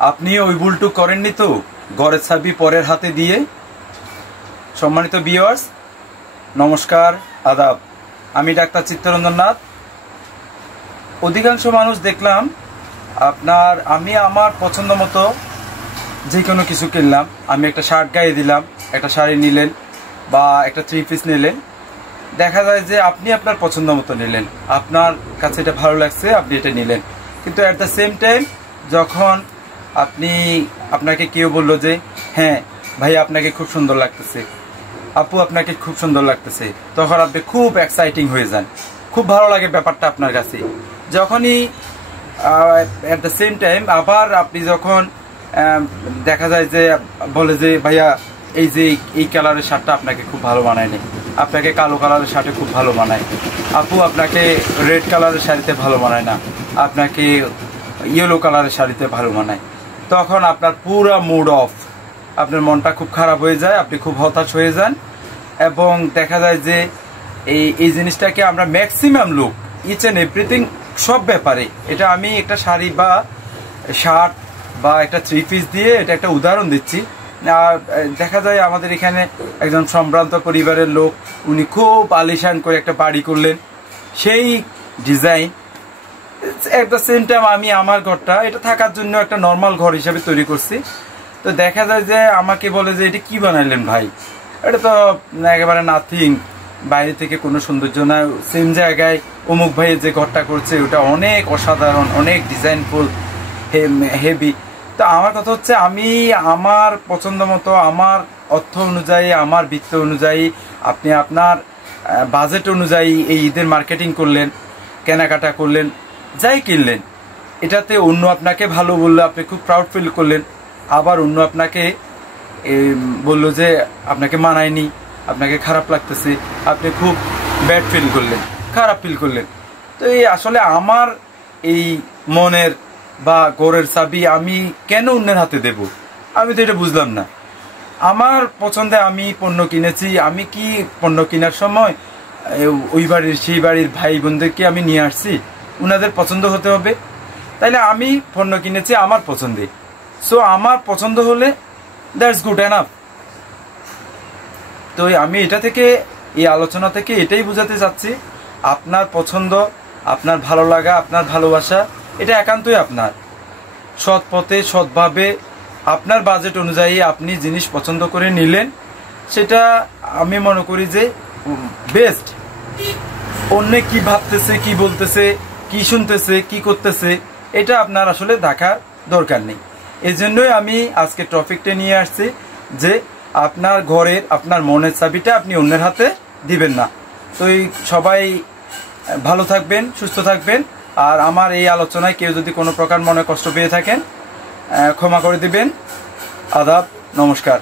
আপনি ওই ভুলটু করেননি তো, ঘরের চাবি পরের হাতে দিয়ে? সম্মানিত ভিউয়ার্স, নমস্কার, আদাব। আমি ডাক্তার চিত্তরঞ্জন নাথ। অধিকাংশ মানুষ দেখলাম আমি আমার পছন্দ মতো যে কোনো কিছু কিনলাম। আমি একটা শার্ট গায়ে দিলাম, একটা শাড়ি নিলেন বা একটা 3 পিস নিলেন। দেখা যায় যে আপনি আপনার পছন্দ মতো নিলেন, আপনার কাছে এটা ভালো লাগছে, আপনি এটা নিলেন। কিন্তু অ্যাট দ্য সেম টাইম যখন আপনাকে কেউ বললো যে হ্যাঁ ভাই আপনাকে খুব সুন্দর লাগতেছে, আপু আপনাকে খুব সুন্দর লাগতেছে, তখন আপনি খুব এক্সাইটিং হয়ে যান, খুব ভালো লাগে ব্যাপারটা আপনার কাছে। যখনই অ্যাট দ্য সেম টাইম আবার আপনি যখন দেখা যায় যে বলে যে ভাইয়া এই কালারের শার্টটা আপনাকে খুব ভালো মানায় নি, আপনাকে কালো কালারের শার্টে খুব ভালো মানায়, আপু আপনাকে রেড কালারের শাড়িতে ভালো মানায় না, আপনাকে ইয়েলো কালারের শাড়িতে ভালো মানায়, তখন আপনার পুরো মুড অফ, আপনার মনটা খুব খারাপ হয়ে যায়, আপনি খুব হতাশ হয়ে যান। এবং দেখা যায় যে এই জিনিসটাকে আমরা ম্যাক্সিমাম লোক ইচ অ্যান্ড এভরিথিং, সব ব্যাপারে, এটা আমি একটা শাড়ি বা শার্ট বা একটা 3 পিস দিয়ে এটা একটা উদাহরণ দিচ্ছি। দেখা যায় আমাদের এখানে একজন সম্ভ্রান্ত পরিবারের লোক, উনি খুব আলিশান করে একটা বাড়ি করলেন, সেই design. At the same time আমি আমার ঘরটা এটা থাকার জন্য একটা নর্মাল ঘর হিসাবে তৈরি করছি। তো দেখা যায় যে আমাকে বলে যে এটা কি বানাইলেন ভাই, এটা তো একেবারে নাথিং, বাইরে থেকে কোনো সৌন্দর্য না, সেম জায়গায় অমুক ভাই যে ঘরটা করছে ওটা অনেক অসাধারণ, অনেক ডিজাইনফুল, হেভি। তো আমার কথা হচ্ছে আমি আমার পছন্দ মতো, আমার অর্থ অনুযায়ী, আমার বৃত্ত অনুযায়ী, আপনি আপনার বাজেট অনুযায়ী এই ঈদের মার্কেটিং করলেন, কেনাকাটা করলেন, যাই কিনলেন, এটাতে অন্য আপনাকে ভালো বললো, আপনি খুব প্রাউড ফিল করলেন। আবার অন্য আপনাকে বললো যে আপনাকে মানায়নি, আপনাকে খারাপ লাগতেছে, আপনি খুব ব্যাড ফিল করলেন, খারাপ ফিল করলেন। তো এই আসলে আমার এই মনের বা ঘরের চাবি আমি কেন অন্যের হাতে দেব? আমি তো এটা বুঝলাম না। আমার পছন্দে আমি পণ্য কিনেছি, আমি কি পণ্য কেনার সময় ওই বাড়ির সেই বাড়ির ভাই বোনদেরকে আমি নিয়ে আসছি, উনাদের পছন্দ হতে হবে? তাইলে আমি পণ্য কিনেছি আমার পছন্দে, সো আমার পছন্দ হলে দ্যাটস গুড এনাফ। তো আমি এটা থেকে, এই আলোচনা থেকে এটাই বোঝাতে চাচ্ছি, আপনার পছন্দ, আপনার ভালো লাগা, আপনার ভালোবাসা, এটা একান্তই আপনার। সৎ পথে, সৎভাবে, আপনার বাজেট অনুযায়ী আপনি জিনিস পছন্দ করে নিলেন, সেটা আমি মনে করি যে বেস্ট। অন্যে কি ভাবতেছে, কি বলতেছে, কি শুনতেছে, কি করতেছে, এটা আপনার আসলে দেখার দরকার নেই। এই জন্যই আমি আজকে টপিকটা নিয়ে আসছি যে আপনার ঘরের, আপনার মনের চাবিটা আপনি অন্যের হাতে দিবেন না। তো সবাই ভালো থাকবেন, সুস্থ থাকবেন। আর আমার এই আলোচনায় কেউ যদি কোনো প্রকার মনে কষ্ট পেয়ে থাকেন, ক্ষমা করে দিবেন। আদাব, নমস্কার।